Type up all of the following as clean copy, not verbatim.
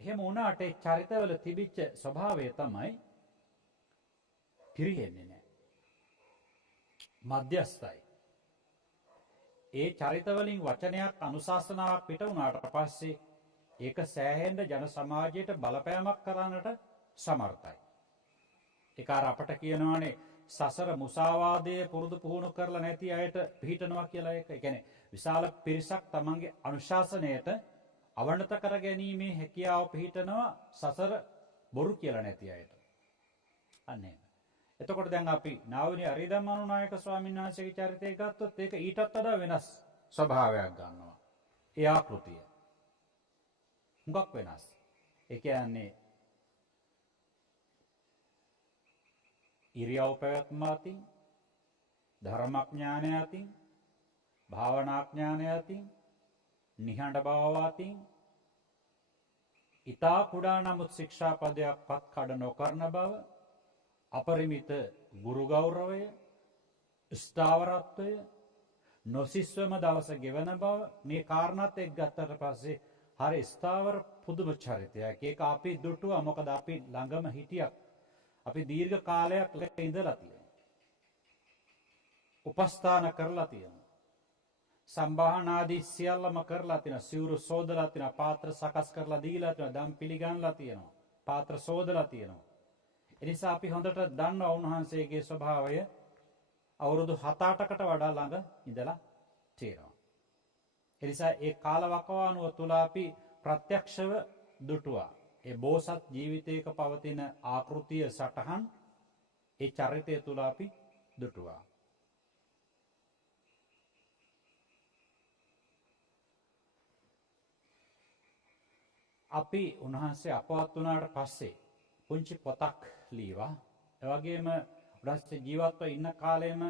එහෙම වුණාට ඒ චරිතවල තිබිච්ච ස්වභාවය තමයි පිරිහෙන්නේ නැහැ. මධ්‍යස්ථයි. ඒ චරිතවලින් වචනයක් අනුශාසනාවක් පිට වුණාට පස්සේ ඒක සෑහෙන්න ජන සමාජයට බලපෑමක් කරන්නට සමර්ථයි. ඒක අපට කියනවානේ සසර මුසාවාදයේ පුරුදු පුහුණු කරලා නැති අයට පිළිටනවා කියලා. ඒක කියන්නේ විශාල පිරිසක් තමන්ගේ අනුශාසනයට අවනත කර ගැනීමේ හැකියාව පිළිටනවා සසර බොරු කියලා නැති අයට. අන්න එහෙම. එතකොට දැන් අපි නාවුනි අරියධම්මානුනායක ස්වාමීන් වහන්සේගේ චරිතය ගත්තොත් ඒක ඊටත් වඩා වෙනස් ස්වභාවයක් ගන්නවා. ඒ ආකෘතිය හුඟක් වෙනස්. ඒ කියන්නේ ඉරියව් පැවැත්ම අතින්, ධර්මඥානය අතින්, භාවනාඥානය අතින්, නිහඬ බව අතින්, ඊතා කුඩා නමුත් ශික්ෂාපදයක්වත් කඩ නොකරන බව, අපරිමිත ගුරු ගෞරවය, ස්ථාවරත්වය, නොසිස්වම දවස ගෙවන බව, මේ කාරණාත් එක්ක ගත්තට පස්සේ හරි ස්ථාවර පුදුම චරිතයක්. ඒක අපි දුටුවා. මොකද අපි ළඟම හිටියක්. අපි දීර්ඝ කාලයක් ඉඳලා තියෙනවා. උපස්ථාන කරලා තියෙනවා. සම්භාහනාදී සියල්ලම කරලා තියෙනවා. සිවුරු සෝදලා තියෙනවා. පාත්‍ර සකස් කරලා දීලා තියෙනවා. දම් පිළිගන්ලා තියෙනවා. පාත්‍ර සෝදලා තියෙනවා. ඒ නිසා අපි හොඳට දන්නවා උන්වහන්සේගේ ස්වභාවය අවුරුදු 7-8කට වඩා ළඟ ඉඳලා තියෙනවා. ඒ නිසා ඒ කාලවකවානුව තුල අපි ප්‍රත්‍යක්ෂව දුටුවා. ඒ බෝසත් ජීවිතයක පවතින ආකෘතිය සටහන් ඒ චරිතය තුල අපි දුටුවා. අපි උන්වහන්සේ අපවත් වුණාට පස්සේ පුංචි පොතක් ලියවා. ඒ වගේම උන්වහන්සේ ජීවත්ව ඉන්න කාලෙම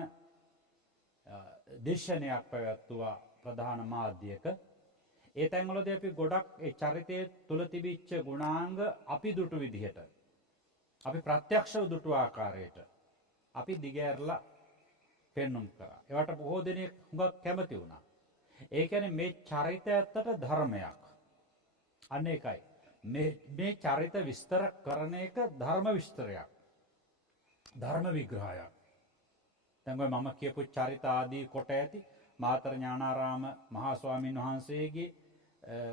දේශනයක් පැවැත්වුවා ප්‍රධාන මාධ්‍යයක. ඒ තැන්වලදී අපි ගොඩක් ඒ චරිතයේ තුල තිබිච්ච ගුණාංග අපි දුටු විදිහට, අපි ප්‍රත්‍යක්ෂව දුටු ආකාරයට අපි දිගහැරලා පෙන්눔 කරා. ඒවට බොහෝ දෙනෙක් හුඟක් කැමති වුණා. ඒ කියන්නේ මේ චරිතය ඇත්තට ධර්මයක්. අන්න ඒකයි. මේ චරිත විස්තර කරන එක ධර්ම විස්තරයක්. ධර්ම විග්‍රහයක්. දැන් මම කියපු චරිත ආදී කොට ඇති මාතර ඥානාරාම මහා ස්වාමීන් වහන්සේගේ,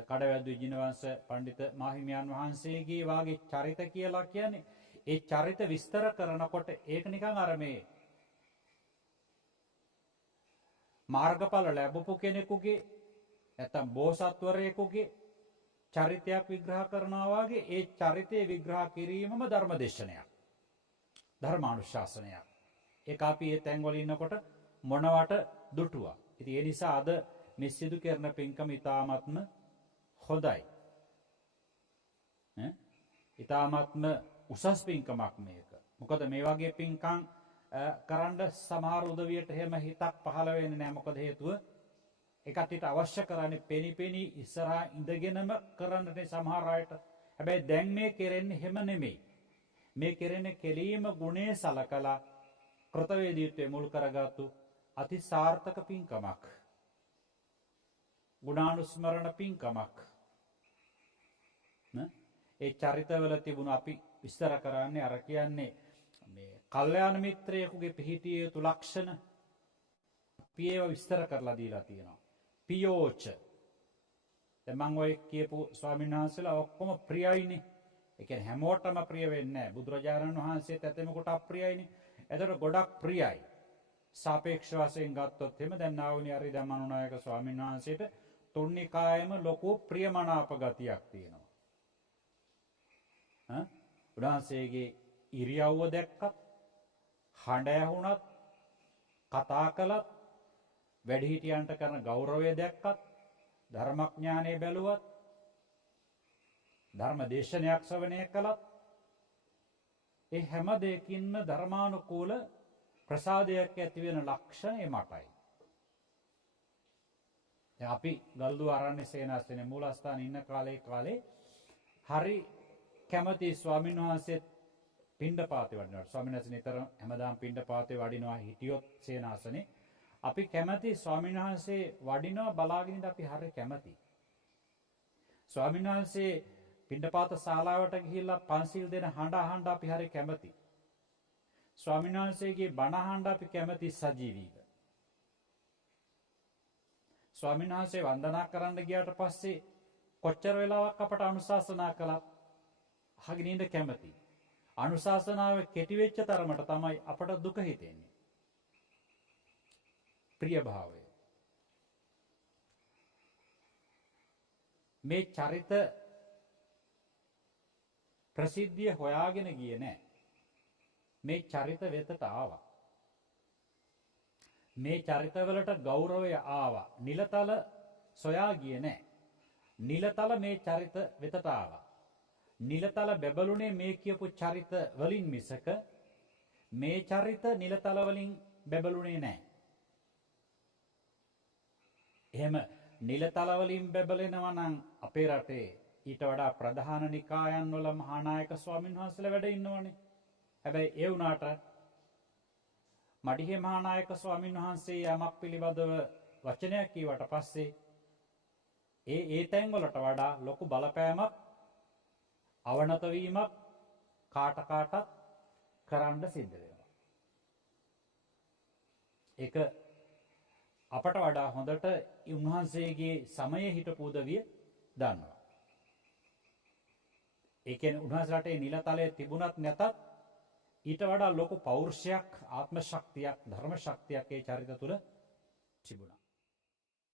කඩවැද්ද විජිනවංශ පඬිත මාහිමියන් වහන්සේගේ වාගේ චරිත කියලා කියන්නේ ඒ චරිත විස්තර කරනකොට ඒක නිකන් අර මේ මාර්ගඵල ලැබපු කෙනෙකුගේ නැත්නම් බෝසත්වරයෙකුගේ චරිතයක් විග්‍රහ කරනවා වගේ ඒ චරිතය විග්‍රහ කිරීමම ධර්මදේශනයක්, ධර්මානුශාසනයක්. ඒක අපි ඒ තැන්වල ඉන්නකොට මොනවට දුටුවා. ඉතින් ඒ නිසා අද මේ සිදු කරන පින්කම ඉතාමත්ම හොඳයි. ඉතාමත්ම උසස් පින්කමක් මේක. මොකද මේ වගේ පින්කම් කරන්න සමහර උදවියට එහෙම හිතක් පහළ වෙන්නේ නැහැ. මොකද හේතුව ඒකට අවශ්‍ය කරන්නේ පෙනිපෙනි ඉස්සරහා ඉඳගෙනම කරන්නනේ සමහර අයට. හැබැයි දැන් මේ කෙරෙන්නේ හැම නෙමෙයි. මේ කෙරෙන්නේ කෙලීම ගුණේ සලකලා කෘතවේදීත්වයේ මුල් කරගත්තු අති සාර්ථක පින්කමක්. ගුණානුස්මරණ පින්කමක්. ඒ චරිතවල තිබුණු අපි විස්තර කරන්නේ අර කියන්නේ මේ කල්යාණ මිත්‍රයෙකුගේ පිහිටිය යුතු ලක්ෂණ අපි ඒවා විස්තර කරලා දීලා තියෙනවා. පියෝච. දැන් මම ඔය කියපු ස්වාමීන් වහන්සේලා ඔක්කොම ප්‍රියයිනේ. ඒ කියන්නේ හැමෝටම ප්‍රිය වෙන්නේ නැහැ. බුදුරජාණන් වහන්සේත් ඇතෙමකට අප්‍රියයිනේ. එතකොට ගොඩක් ප්‍රියයි. සාපේක්ෂ වශයෙන් ගත්තොත් එහෙම දැන් නාවුනි අරියධම්මානුනායක ස්වාමීන් වහන්සේට තුන්නිකායෙම ලොකු ප්‍රියමනාප ගතියක් තියෙනවා. උන්වහන්සේගේ ඉරියව්ව දැක්කත්, හඬ ඇහුණත්, කතා කළත්, වැඩිහිටියන්ට කරන ගෞරවය දැක්කත්, ධර්මඥානය බැලුවත්, ධර්ම දේශනයක් ශ්‍රවණය කළත්, ඒ හැම දෙයකින්ම ධර්මානුකූල ප්‍රසාදයක් ඇති වෙන ලක්ෂණය මටයි. දැන් අපි ගල්දුව ආරණ්‍ය සේනාසනේ මූලස්ථානයේ ඉන්න කාලේ හරි කැමති ස්වාමීන් වහන්සේ පිණ්ඩපාතේ වඩිනවා. ස්වාමීන් වහන්සේ නිතර හැමදාම පිණ්ඩපාතේ වඩිනවා හිටියොත් සේනාසනේ. අපි කැමති ස්වාමීන් වහන්සේ වඩිනවා බලාගෙන ඉඳ අපි හරි කැමති. ස්වාමීන් වහන්සේ පිණ්ඩපාත ශාලාවට ගිහිල්ලා පන්සිල් දෙන හඬ අහන්න අපි හරි කැමති. ස්වාමීන් වහන්සේගේ බණ අහන්න අපි කැමති සජීවීව. ස්වාමීන් වහන්සේ වන්දනා කරන්න ගියාට පස්සේ කොච්චර වෙලාවක් අපට අනුශාසනා කළත් අහගෙන ඉන්න කැමති. අනුශාසනාව කෙටි වෙච්ච තරමට තමයි අපට දුක හිතෙන්නේ. ප්‍රිය භාවය. මේ චරිත ප්‍රසිද්ධිය හොයාගෙන ගියේ නෑ. මේ චරිත වෙතට ආවා. මේ චරිතවලට ගෞරවය ආවා. නිලතල සොයා ගියේ නෑ. නිලතල මේ චරිත වෙතට ආවා. නිලතල බැබළුනේ මේ කියපු චරිත වලින් මිසක මේ චරිත නිලතල වලින් බැබළුනේ නෑ. එහෙම නිලතල වලින් බැබලෙනවා නම් අපේ රටේ ඊට වඩා ප්‍රධාන නිකායන් වල මහානායක ස්වාමීන් වහන්සේලා වැඩ ඉන්නවනේ. හැබැයි ඒ වුණාට මඩිහේ මහානායක ස්වාමීන් වහන්සේ යමක් පිළිබඳව වචනයක් කීවට පස්සේ ඒ තැන් වලට වඩා ලොකු බලපෑමක් අවනත වීමක් කාටත් කරන්න සිද්ධ වෙනවා. ඒක අපට වඩා හොඳට උන්වහන්සේගේ සමයේ හිටපු උදවිය දන්නවා. ඒ කියන්නේ උන්වහන්සේලාට ඒ නිලතලයේ තිබුණත් නැතත් ඊට වඩා ලොකු පෞරුෂයක්, ආත්ම ශක්තියක්, ධර්ම ශක්තියක් ඒ චරිත තුල තිබුණා.